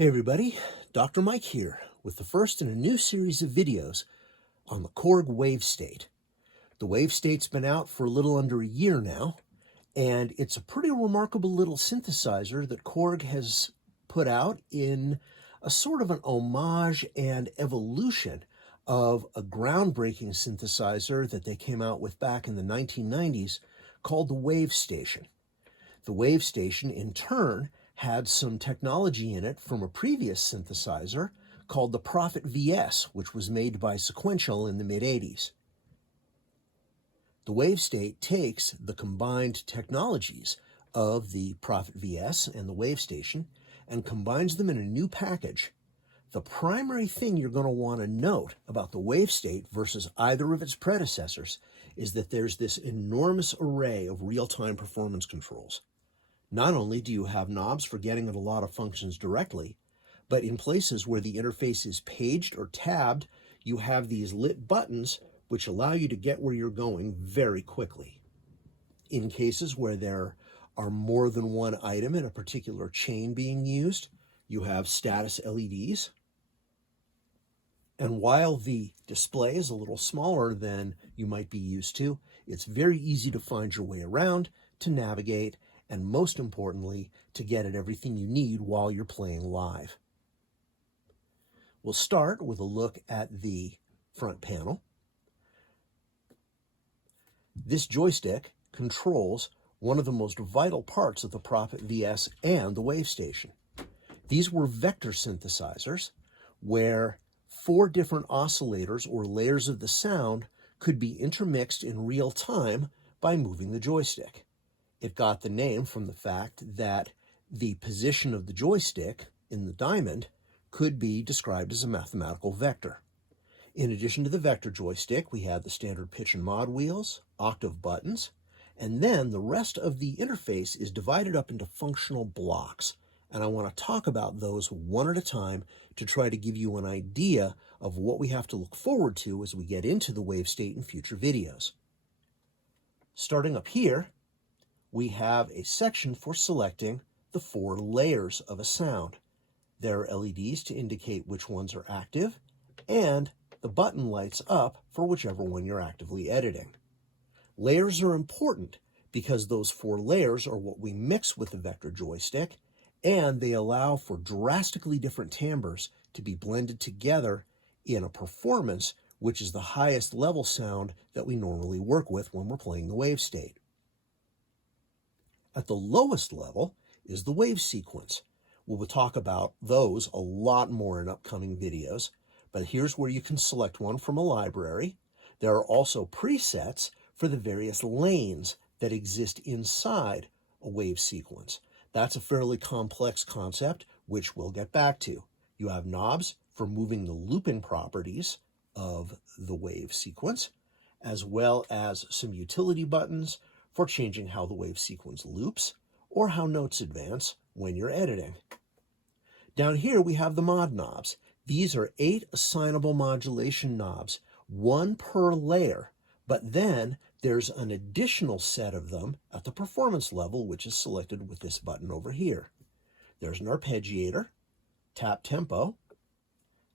Hey everybody, Dr. Mike here with the first in a new series of videos on the Korg Wavestate. The Wavestate's been out for a little under a year now, and it's a pretty remarkable little synthesizer that Korg has put out in a sort of an homage and evolution of a groundbreaking synthesizer that they came out with back in the 1990s called the Wavestation. The Wavestation, in turn, had some technology in it from a previous synthesizer called the Prophet VS, which was made by Sequential in the mid-80s. The Wavestate takes the combined technologies of the Prophet VS and the Wavestation and combines them in a new package. The primary thing you're going to want to note about the Wavestate versus either of its predecessors is that there's this enormous array of real-time performance controls. Not only do you have knobs for getting at a lot of functions directly, but in places where the interface is paged or tabbed, you have these lit buttons which allow you to get where you're going very quickly. In cases where there are more than one item in a particular chain being used, you have status LEDs. And while the display is a little smaller than you might be used to, it's very easy to find your way around, to navigate, and most importantly, to get at everything you need while you're playing live. We'll start with a look at the front panel. This joystick controls one of the most vital parts of the Prophet VS and the Wavestation. These were vector synthesizers where 4 different oscillators or layers of the sound could be intermixed in real time by moving the joystick. It got the name from the fact that the position of the joystick in the diamond could be described as a mathematical vector. In addition to the vector joystick, we had the standard pitch and mod wheels, octave buttons, and then the rest of the interface is divided up into functional blocks. And I want to talk about those one at a time to try to give you an idea of what we have to look forward to as we get into the Wavestate in future videos. Starting up here, we have a section for selecting the 4 layers of a sound. There are LEDs to indicate which ones are active, and the button lights up for whichever one you're actively editing. Layers are important because those 4 layers are what we mix with the vector joystick, and they allow for drastically different timbres to be blended together in a performance which is the highest level sound that we normally work with when we're playing the Wavestate. At the lowest level is the wave sequence. We will talk about those a lot more in upcoming videos, but here's where you can select one from a library. There are also presets for the various lanes that exist inside a wave sequence. That's a fairly complex concept, which we'll get back to. You have knobs for moving the looping properties of the wave sequence, as well as some utility buttons for changing how the wave sequence loops or how notes advance when you're editing. Down here we have the mod knobs. These are 8 assignable modulation knobs, 1 per layer, but then there's an additional set of them at the performance level, which is selected with this button over here. There's an arpeggiator, tap tempo.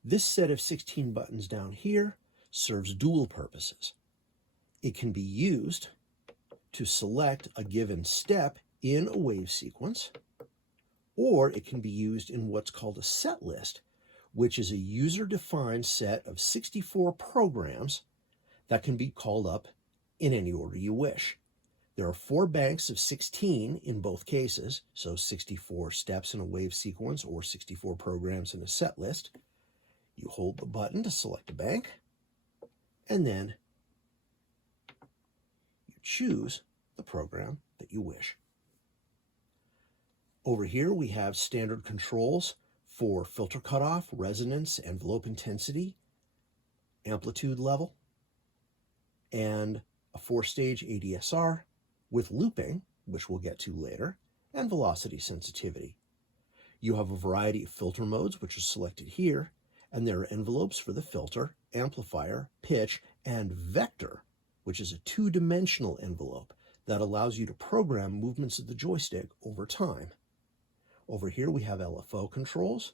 This set of 16 buttons down here serves dual purposes. It can be used to select a given step in a wave sequence, or it can be used in what's called a set list, which is a user-defined set of 64 programs that can be called up in any order you wish. There are 4 banks of 16 in both cases, so 64 steps in a wave sequence or 64 programs in a set list. You hold the button to select a bank, and then choose the program that you wish. Over here we have standard controls for filter cutoff, resonance, envelope intensity, amplitude level, and a 4-stage ADSR with looping, which we'll get to later, and velocity sensitivity. You have a variety of filter modes, which are selected here, and there are envelopes for the filter, amplifier, pitch, and vector, which is a 2-dimensional envelope that allows you to program movements of the joystick over time. Over here we have LFO controls,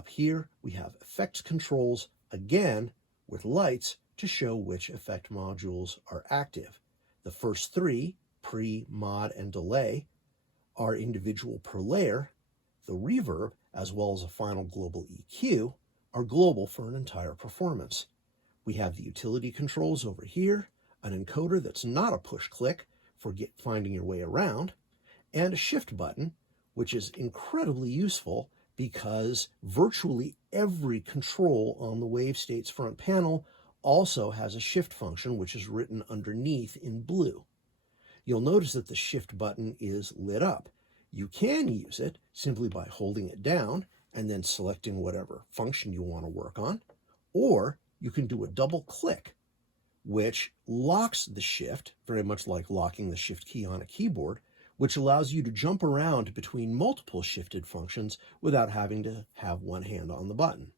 Up here, we have effects controls, again, with lights to show which effect modules are active. The first three, pre, mod, and delay, are individual per layer. The reverb, as well as a final global EQ, are global for an entire performance. We have the utility controls over here, an encoder that's not a push-click for finding your way around, and a shift button, which is incredibly useful because virtually every control on the Wavestate's front panel also has a shift function, which is written underneath in blue. You'll notice that the shift button is lit up. You can use it simply by holding it down and then selecting whatever function you want to work on, or you can do a double click, which locks the shift, very much like locking the shift key on a keyboard, which allows you to jump around between multiple shifted functions without having to have one hand on the button.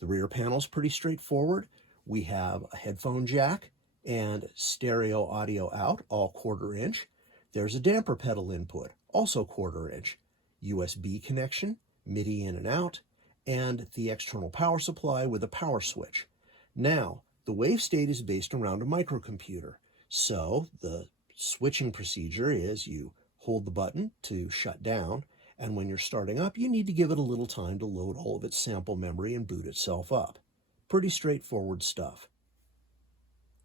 The rear panel is pretty straightforward. We have a headphone jack and stereo audio out, all 1/4 inch. There's a damper pedal input, also 1/4 inch, USB connection, MIDI in and out, and the external power supply with a power switch. Now, the Wavestate is based around a microcomputer, so the switching procedure is you hold the button to shut down, and when you're starting up, you need to give it a little time to load all of its sample memory and boot itself up. Pretty straightforward stuff.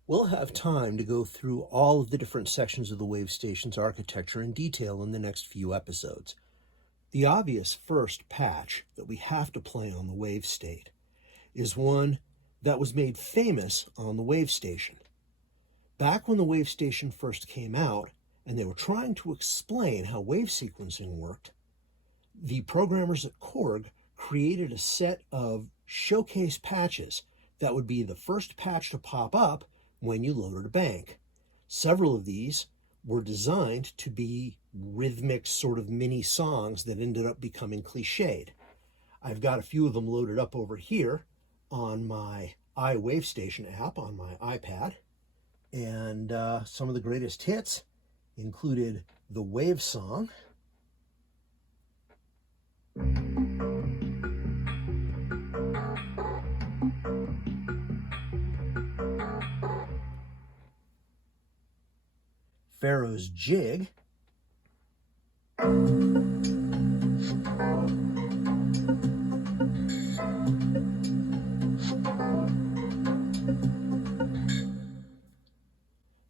We'll have time to go through all of the different sections of the Wavestation's architecture in detail in the next few episodes. The obvious first patch that we have to play on the Wavestate is one that was made famous on the Wavestation. Back when the Wavestation first came out, and they were trying to explain how wave sequencing worked, the programmers at Korg created a set of showcase patches that would be the first patch to pop up when you loaded a bank. Several of these were designed to be rhythmic sort of mini songs that ended up becoming cliched. I've got a few of them loaded up over here on my iWavestation app on my iPad, and some of the greatest hits included the Wave Song, Pharaoh's Jig,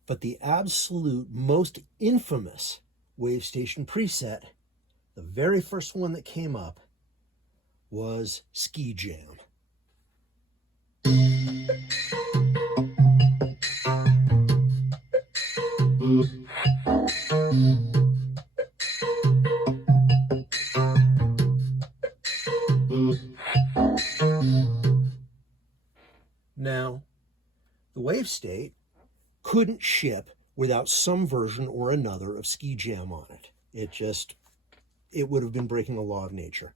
but the absolute most infamous Wavestation preset, the very first one that came up, was Ski Jam. Now, the Wavestate couldn't ship without some version or another of Ski Jam on it. It would have been breaking the law of nature.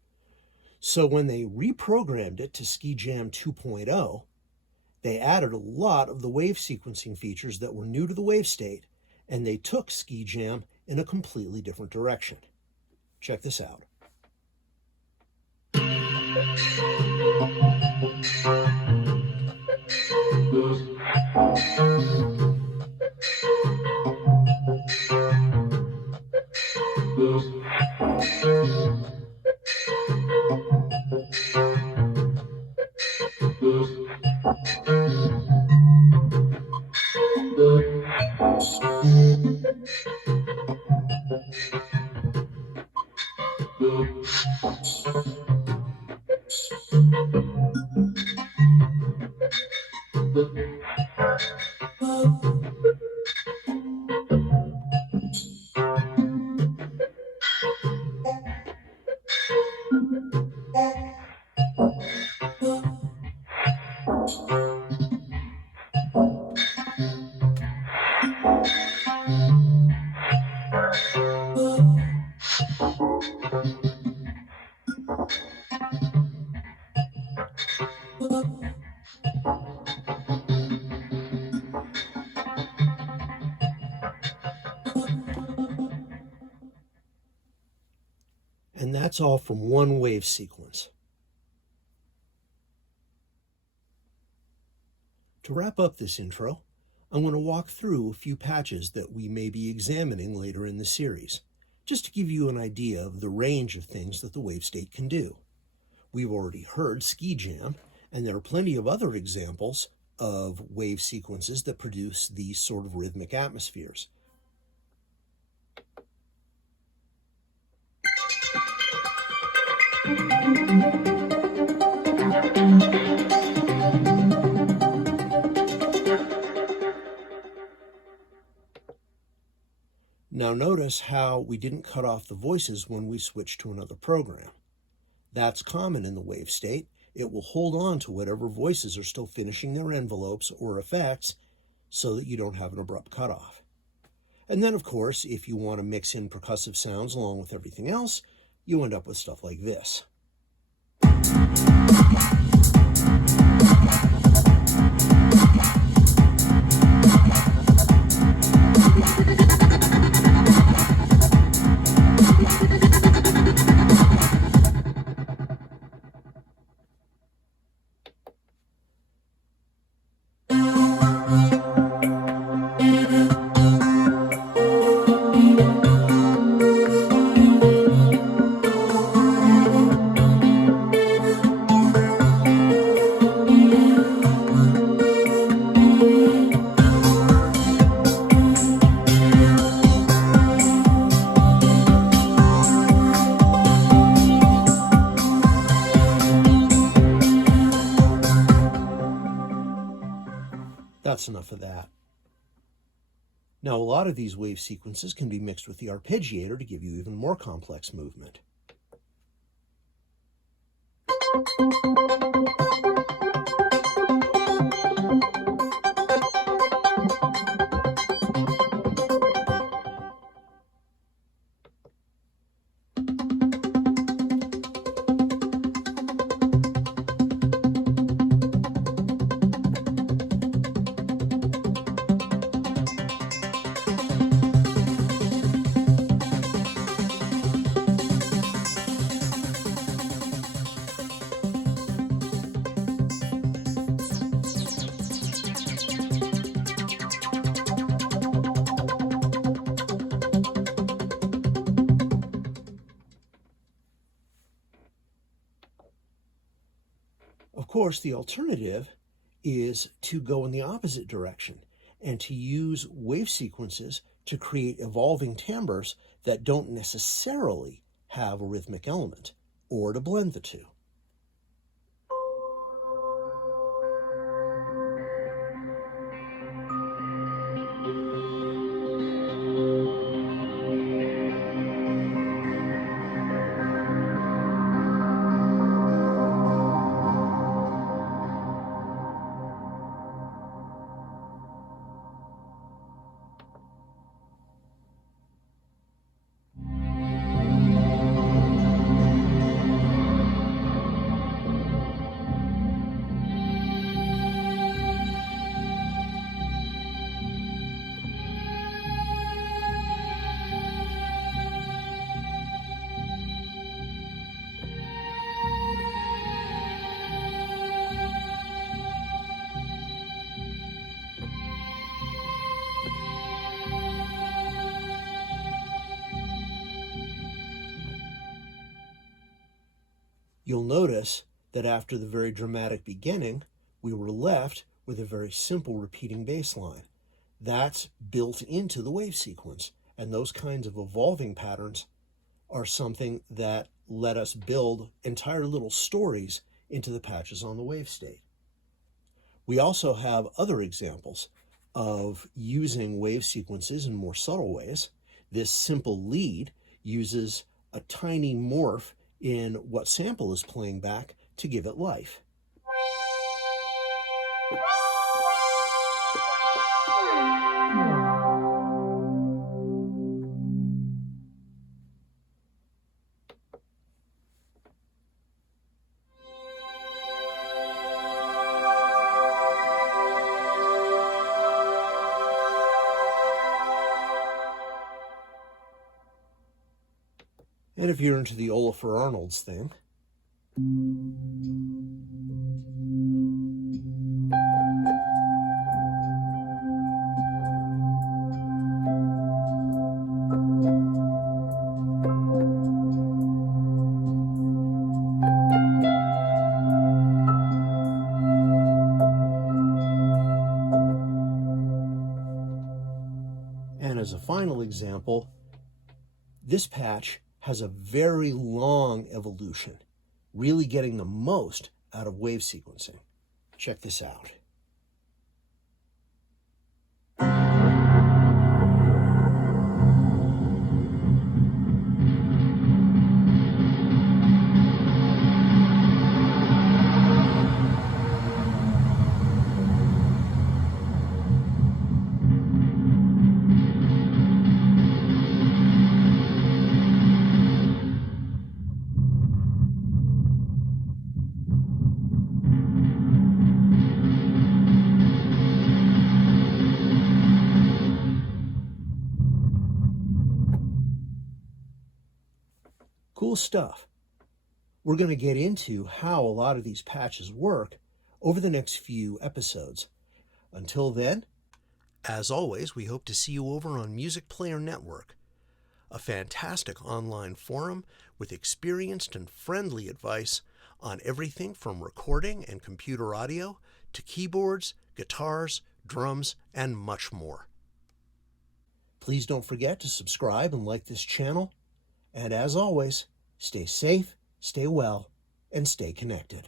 So when they reprogrammed it to Ski Jam 2.0, they added a lot of the wave sequencing features that were new to the Wavestate, and they took Ski Jam in a completely different direction. Check this out. And that's all from one wave sequence. To wrap up this intro, I'm going to walk through a few patches that we may be examining later in the series, just to give you an idea of the range of things that the Wavestate can do. We've already heard Ski Jam, and there are plenty of other examples of wave sequences that produce these sort of rhythmic atmospheres. Now notice how we didn't cut off the voices when we switched to another program. That's common in the Wavestate. It will hold on to whatever voices are still finishing their envelopes or effects so that you don't have an abrupt cutoff. And then, of course, if you want to mix in percussive sounds along with everything else, you end up with stuff like this. That's enough of that. Now, a lot of these wave sequences can be mixed with the arpeggiator to give you even more complex movement. Of course, the alternative is to go in the opposite direction and to use wave sequences to create evolving timbres that don't necessarily have a rhythmic element, or to blend the two. You'll notice that after the very dramatic beginning, we were left with a very simple repeating bass line. That's built into the wave sequence, and those kinds of evolving patterns are something that let us build entire little stories into the patches on the Wavestate. We also have other examples of using wave sequences in more subtle ways. This simple lead uses a tiny morph in what sample is playing back to give it life. And if you're into the Olafur Arnolds thing, final example, this patch has a very long evolution, really getting the most out of wave sequencing. Check this out. Cool stuff. We're going to get into how a lot of these patches work over the next few episodes. Until then, as always, we hope to see you over on Music Player Network, a fantastic online forum with experienced and friendly advice on everything from recording and computer audio to keyboards, guitars, drums, and much more. Please don't forget to subscribe and like this channel. And as always, stay safe, stay well, and stay connected.